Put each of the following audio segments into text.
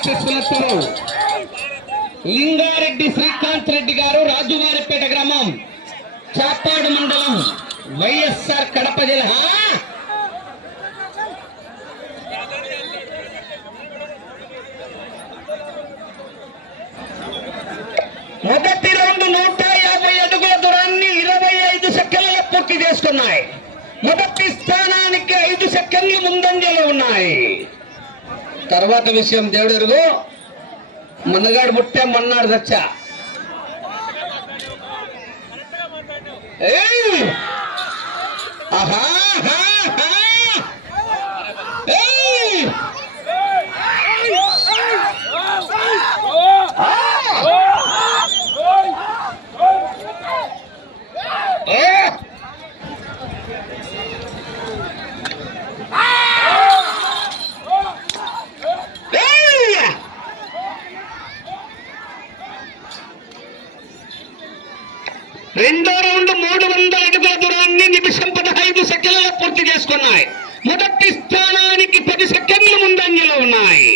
ఆశీస్సులతో లింగారెడ్డి శ్రీకాంత్ రెడ్డి గారు, రాజువారిపేట గ్రామం, చాపాడు మండలం, వైఎస్ఆర్ కడప జిల్లా. మొదటి రౌండ్ 150 అడుగుల దూరాన్ని 25 సెకండ్లలో పూర్తి చేసుకున్నాయి. మొదటి స్థానానికి 5 సెకండ్లు ముందంజలో ఉన్నాయి. తర్వాత విషయం దేవుడు ఎరుగు. మన్నగాడు ముట్టే మన్నాడు దచ్చా. ఆహా రెండో రౌండ్ 300 అడుగుల దూరాన్ని నిమిషం 15 సెకండ్లలో పూర్తి చేసుకున్నాయి. మొదటి స్థానానికి 10 సెకండ్లు ముందంజలో ఉన్నాయి.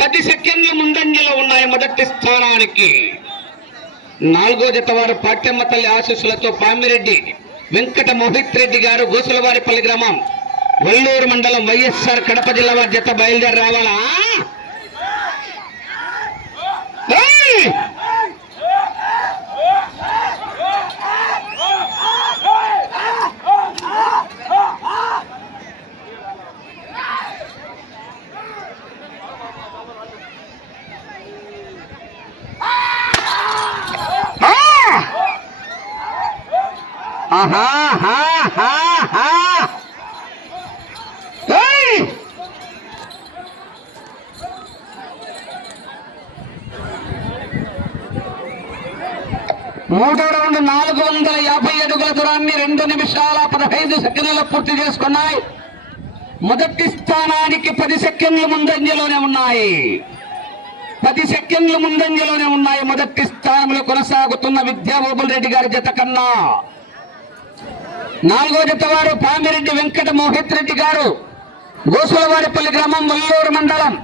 10 సెకండ్లు ముందంజలో ఉన్నాయి మొదటి స్థానానికి. నాలుగో జత వారు పాట్యమ్మ తల్లి ఆశీస్సులతో పామిరెడ్డి వెంకట మోహిత్ రెడ్డి గారు, గోసులవారిపల్లి గ్రామం, వల్లూరు మండలం, వైఎస్ఆర్ కడప జిల్లా వారి జత బయలుదేరి రావాలా? మూడో రౌండ్ 450 అడుగుల దూరాన్ని 2 నిమిషాల 15 సెకండ్లలో పూర్తి చేసుకున్నాయి. మొదటి స్థానానికి 10 సెకండ్లు ముందంజలోనే ఉన్నాయి. 10 సెకండ్లు ముందంజలోనే ఉన్నాయి. మొదటి స్థానంలో కొనసాగుతున్న విద్యాబాబుల్ రెడ్డి గారి జత కన్నా. నాలుగో జత వారు పామిరెడ్డి వెంకట మోహిత్ రెడ్డి గారు, గోసులవారిపల్లి గ్రామం, వల్లూరు మండలం,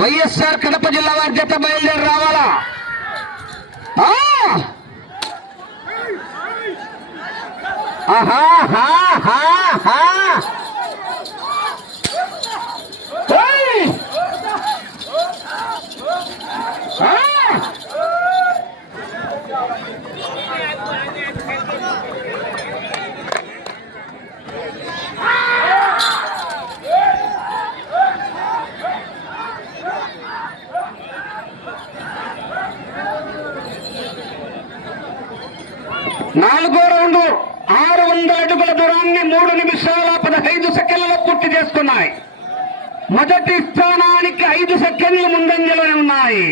వైఎస్ఆర్ కడప జిల్లా వారి జత బయలుదేరి రావాలా? నాలుగో రౌండ్ 600 అడుగుల దూరాన్ని 3 నిమిషాల 15 సెకండ్లలో పూర్తి చేసుకున్నాయి. మొదటి స్థానానికి 5 సెకండ్లు ముందంజలోనే ఉన్నాయి.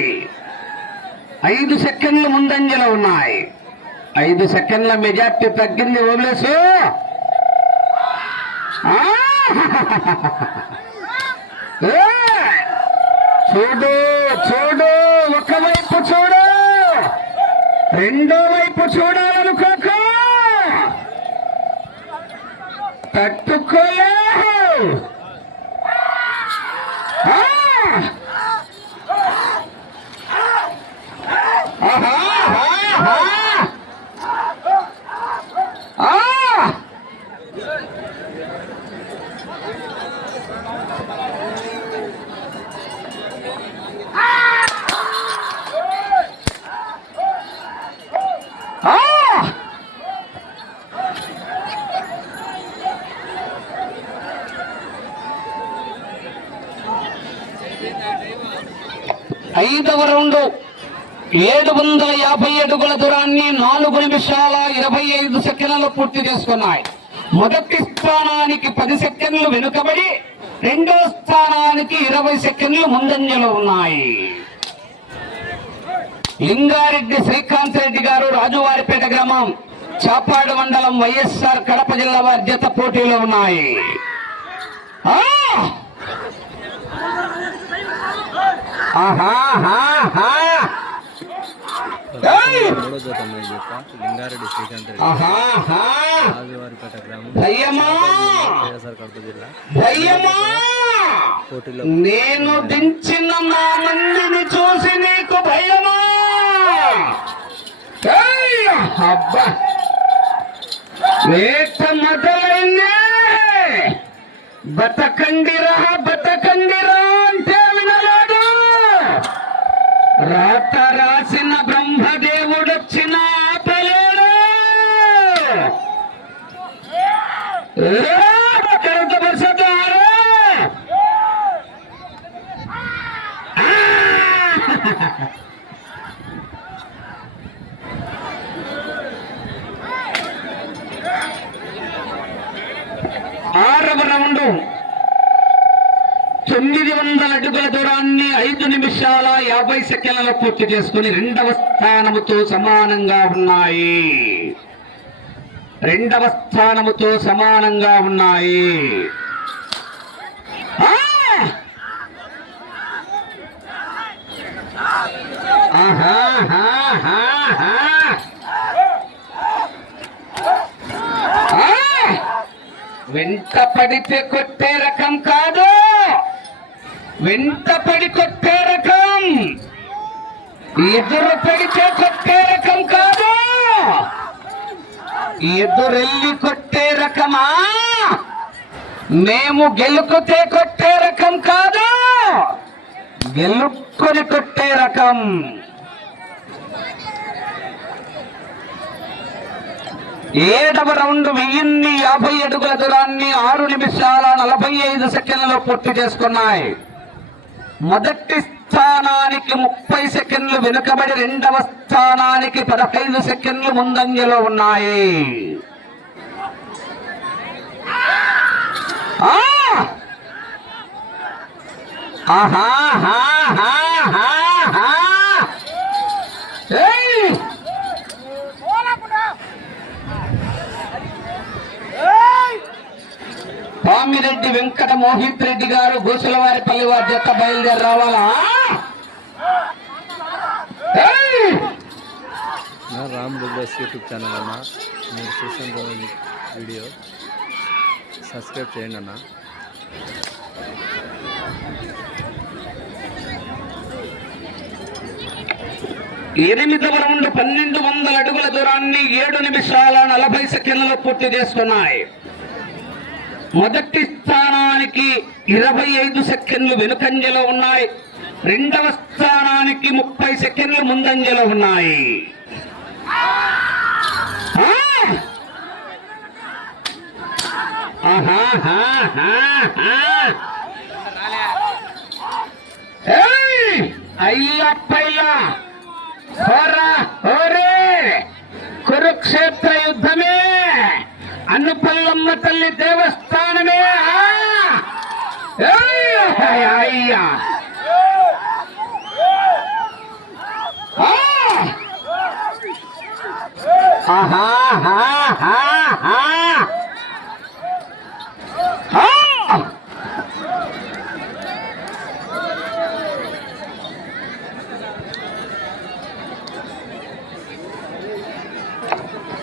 5 సెకండ్లు ముందంజలో ఉన్నాయి. 5 సెకండ్ల మెజార్టీ తగ్గింది. ఓబ్లేసు చూడు చూడు, ఒకవైపు చూడు, రెండో వైపు చూడాలనుకోక తట్టుకోలేవు. ఐదవ రౌండ్ 750 అడుగుల దూరాన్ని 4 నిమిషాల 25 సెకండ్లలో పూర్తి చేసుకున్నాయి. మొదటి స్థానానికి 10 సెకండ్లు వెనుకబడి, రెండో స్థానానికి 20 సెకండ్లు ముందంజలో ఉన్నాయి. లింగారెడ్డి శ్రీకాంత్ రెడ్డి గారు, రాజువారిపేట గ్రామం, చాపాడు మండలం, వైఎస్ఆర్ కడప జిల్లా వారి జత పోటీలో ఉన్నాయి. లింగారెడ్డి శ్రీకాంత్ రెడ్డి, రాజువారిపేట గ్రామం, వైఎస్ఆర్ కడప జిల్లా. నేను దించిన నా మందిని చూసి నీకు భయమా? అబ్బా వేట మొదలైంది. బతకండిరా బతకండిరా అంటే వినలేదు. రాత రాసిన బ్రహ్మదేవుడొచ్చిన ఆపలేడు. ఆరవ రౌండ్ 900 అడుగుల దూరాన్ని 5 నిమిషాల 50 సెకండ్లలో పూర్తి చేసుకుని రెండవ స్థానముతో సమానంగా ఉన్నాయి. రెండవ స్థానముతో సమానంగా ఉన్నాయి. వెంట పడితే కొట్టే రకం కాదు, వెంట పడి కొట్టే రకం. ఎదురు పడితే కొట్టే రకం కాదు, ఎదురెళ్ళి కొట్టే రకమా. మేము గెలుకుతే కొట్టే రకం కాదు, గెలుక్కొని కొట్టే రకం. ఏడవ రౌండ్ 1050 అడుగుల దూరాన్ని 6 నిమిషాల 45 సెకండ్లలో పూర్తి చేసుకున్నాయి. మొదటి స్థానానికి 30 సెకండ్లు వెనుకబడి రెండవ స్థానానికి 15 సెకండ్లు ముందంజలో ఉన్నాయి. పామిరెడ్డి వెంకట మోహిత్ రెడ్డి గారు గోసులవారిపల్లి వారి జత బయలుదేరి రావాలా? రామ్ రుద్రస్ యూట్యూబ్ ఛానల్ అన్న, మీరు చూసిన వీడియో సబ్స్క్రైబ్ చేయండి అన్న. ఎనిమిదవ రౌండ్ 1200 అడుగుల దూరాన్ని 7 నిమిషాల 40 సెకండ్లలో పూర్తి చేసుకున్నాయి. మొదటి స్థానానికి 25 సెకండ్లు వెనుకంజలో ఉన్నాయి. రెండవ స్థానానికి 30 సెకండ్లు ముందంజలో ఉన్నాయి. అయ్యప్పయ్యా కురుక్షేత్ర యుద్ధమే, అన్నుపల్లమ్మ తల్లి దేవస్థానమే. అయ్యా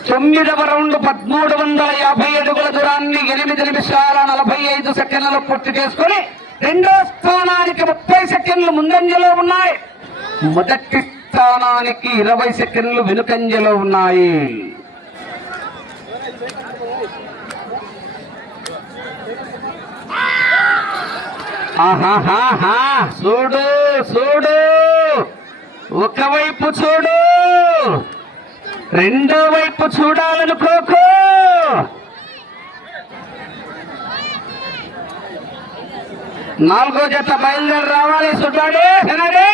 తొమ్మిదవ రౌండ్ 1350 అడుగుల దూరాన్ని 8 నిమిషాల 45 సెకండ్లలో పూర్తి చేసుకుని రెండో స్థానానికి 30 సెకండ్లు ముందంజలో ఉన్నాయి. మొదటి స్థానానికి 20 సెకండ్లు వెనుకంజలో ఉన్నాయి. చూడు చూడు, ఒకవైపు చూడు, రెండో వైపు చూడాలనుకోకు. నాలుగో జత బయలుదేరి రావాలి. చూడాలి వినడే.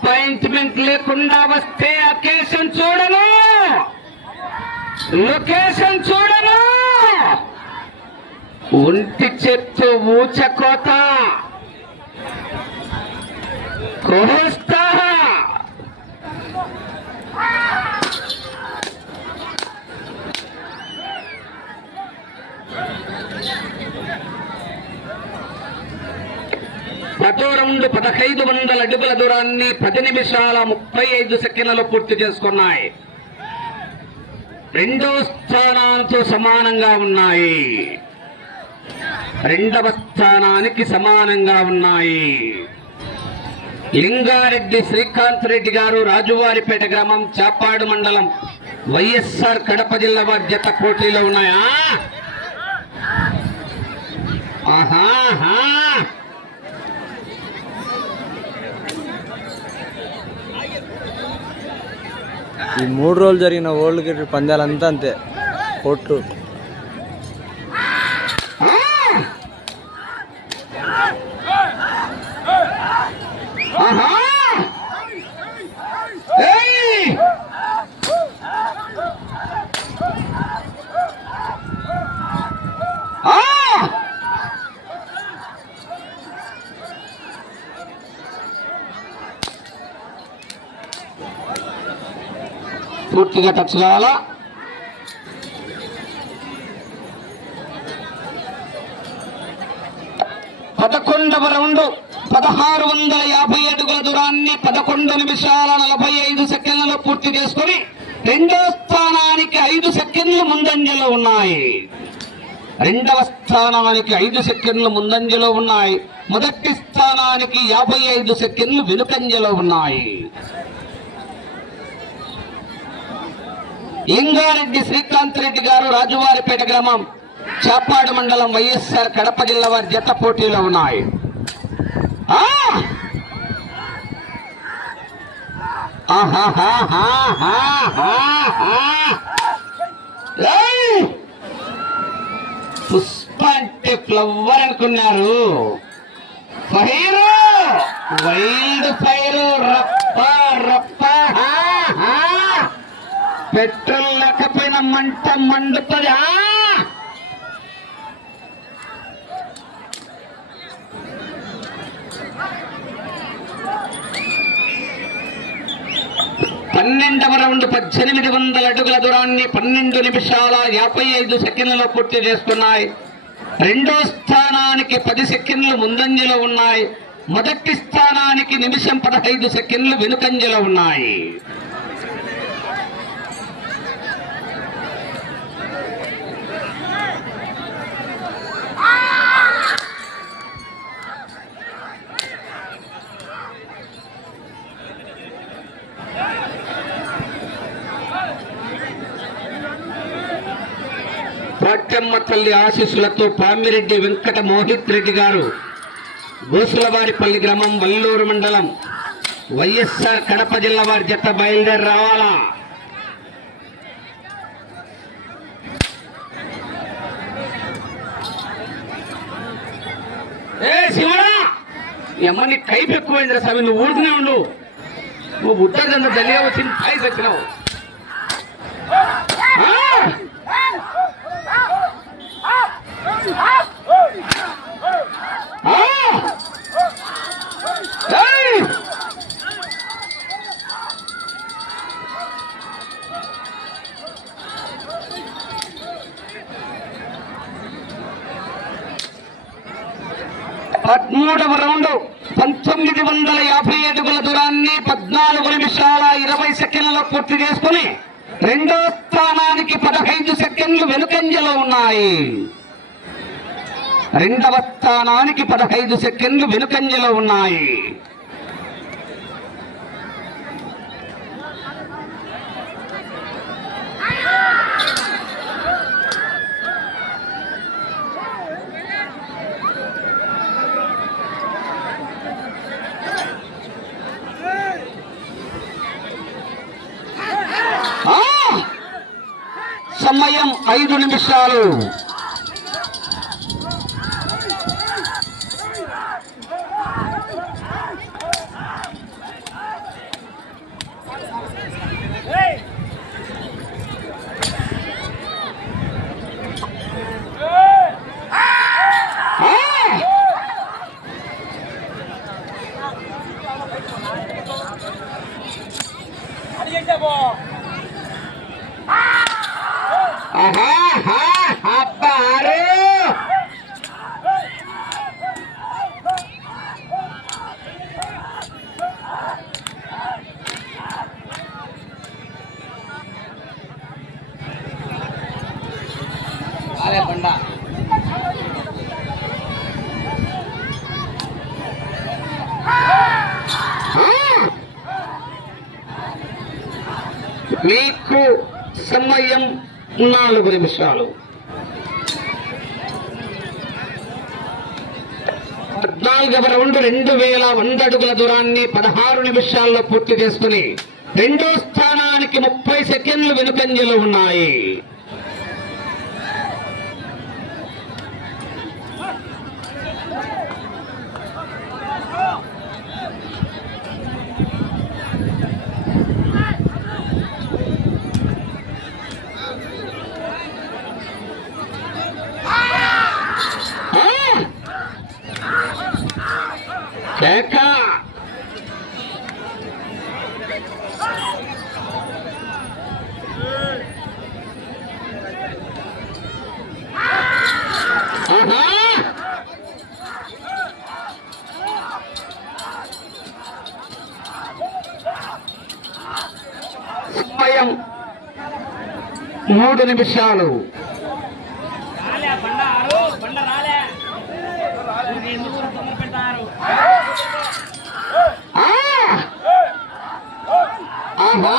అపాయింట్మెంట్ లేకుండా వస్తే అకేషన్ చూడను, లొకేషన్ చూడను. ఒంటి చెట్టు ఊచకోత కోస్తా. పదో రౌండ్ 1500 అడుగుల దూరాన్ని 10 నిమిషాల 35 సెకండ్లలో పూర్తి చేసుకున్నాయి. రెండో స్థానాలతో సమానంగా ఉన్నాయి. రెండవ స్థానానికి సమానంగా ఉన్నాయి. లింగారెడ్డి శ్రీకాంత్ రెడ్డి గారు, రాజువారిపేట గ్రామం, చాపాడు మండలం, వైఎస్ఆర్ కడప జిల్లా వారి జత పోటీలో ఉన్నాయా? ఆహాహా. ఈ 3 రోజులు జరిగిన వరల్డ్ క్రికెట్ పందాలంతా అంతే, కోట్లు. పూర్తిగా టచ్ కావాలా? పదకొండవ రౌండ్ 1650 అడుగుల దూరాన్ని 11 నిమిషాల 45 సెకండ్లలో పూర్తి చేసుకుని రెండో స్థానానికి 5 సెకండ్లు ముందంజలో ఉన్నాయి. రెండవ స్థానానికి 5 సెకండ్లు ముందంజలో ఉన్నాయి. మొదటి స్థానానికి 55 సెకండ్లు వెనుకంజలో ఉన్నాయి. లింగారెడ్డి శ్రీకాంత్ రెడ్డి గారు, రాజువారిపేట గ్రామం, చాపాడు మండలం, వైఎస్ఆర్ కడప జిల్లా వారి జత పోటీలో ఉన్నాయి. పుష్ప అంటే ఫ్లవర్ అనుకున్నారు. ఫైరు, వైల్డ్ ఫైరు, రప్ప రప్ప. పెట్రోల్ లేకపోయినా మంట మండుతుందా? పన్నెండవ రౌండ్ 1800 అడుగుల దూరాన్ని 12 నిమిషాల 55 సెకండ్లలో పూర్తి చేసుకున్నాయి. రెండో స్థానానికి 10 సెకండ్లు ముందంజలో ఉన్నాయి. మొదటి స్థానానికి నిమిషం 15 సెకండ్లు వెనుకంజలో ఉన్నాయి. పాట్యమ్మ తల్లి ఆశీస్సులతో పామిరెడ్డి వెంకట మోహిత్ రెడ్డి గారు, గోసులవారిపల్లి గ్రామం, వల్లూరు మండలం, వైఎస్ఆర్ కడప జిల్లా వారి జత బయలుదేరి రావాలా? శివరా, ఎమ్మని కైపు ఎక్కువైందిరా స్వామి, నువ్వు ఊరుకునే ఉండు. నువ్వు బుట్టదంత దలియా వచ్చింది, కాయ వచ్చినావు. పదమూడవ రౌండ్ 1950 అడుగుల దూరాన్ని 14 నిమిషాల 20 సెకండ్లలో పూర్తి చేసుకుని రెండో స్థానానికి 15 సెకండ్లు వెనుకంజలో ఉన్నాయి. రెండవ స్థానానికి 15 సెకండ్లు వెనుకంజలో ఉన్నాయి. సమయం 5 నిమిషాలు. ఆహా అబ్బా 6 అదే బండ మీకు సమయం 4 నిమిషాలు. 14వ రౌండ్ 2100 అడుగుల దూరాన్ని 16 నిమిషాల్లో పూర్తి చేసుకుని రెండో స్థానానికి 30 సెకండ్లు వెనుకంజలో ఉన్నాయి. కేక ఆహా సమయం 3 నిమిషాలు. ఆహా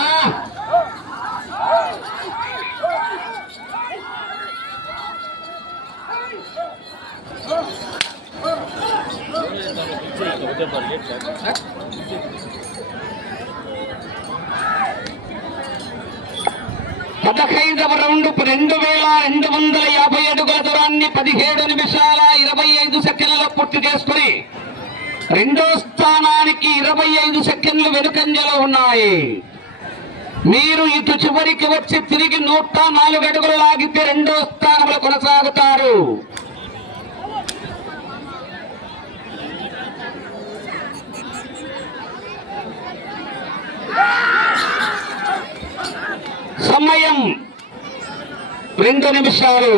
పదహైదవ రౌండ్ 2250 అడుగుల దూరాన్ని 17 నిమిషాల 25 సెకండ్లలో పూర్తి చేసుకుని రెండో స్థానానికి 25 సెకండ్లు వెనుకంజలో ఉన్నాయి. మీరు ఇటు చివరికి వచ్చి తిరిగి 104 అడుగులు లాగితే రెండో స్థానంలో కొనసాగుతారు. సమయం 2 నిమిషాలు.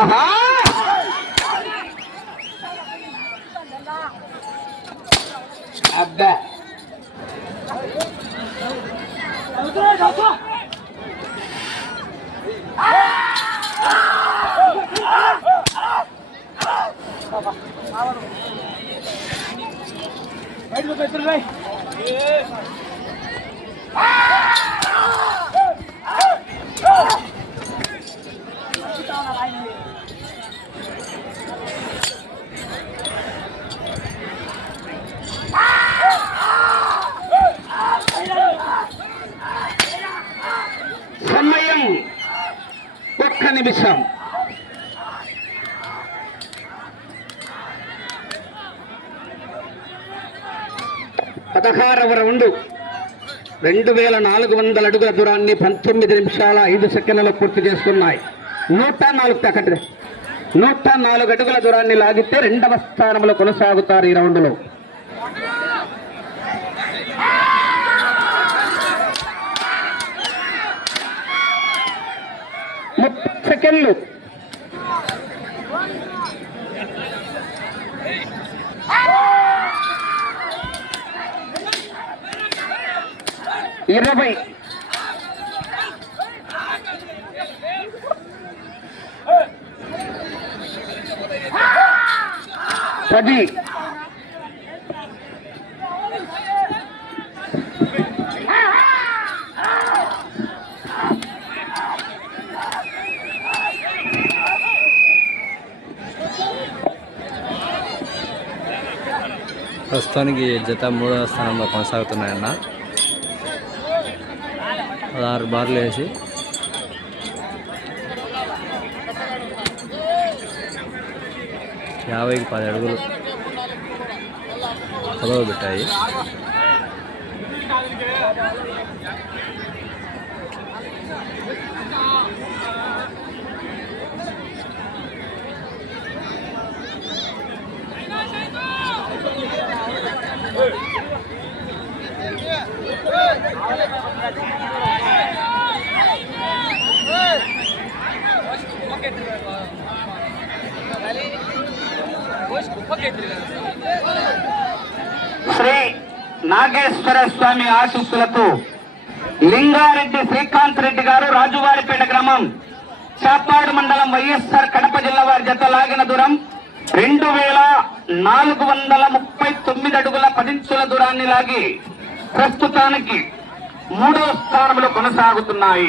ఆహా అబ్బా సమయం 1 నిమిషం. పదహారవ రౌండ్ 2400 అడుగుల దూరాన్ని 19 నిమిషాల 5 సెకండ్లలో పూర్తి చేసుకున్నాయి. 104 అడుగుల దూరాన్ని లాగితే రెండవ స్థానంలో కొనసాగుతారు ఈ రౌండ్లో. 30 సెకండ్లు. ఇరవై 10 ప్రస్తుతానికి జత 3వ స్థానంలో కొనసాగుతున్నాయన్న. 16 బార్లు వేసి యాభైకి 10 అడుగులు పొడవు పెట్టాయి. శ్రీ నాగేశ్వర స్వామి ఆశీస్సులతో లింగారెడ్డి శ్రీకాంత్ రెడ్డి గారు రాజువారిపేట గ్రామం చాపాడు మండలం వైఎస్ఆర్ కడప జిల్లా వారి జత లాగిన దూరం 2439 అడుగుల 10 ఇంచుల దూరాన్ని లాగి ప్రస్తుతానికి 3వ స్థానంలో కొనసాగుతున్నాయి.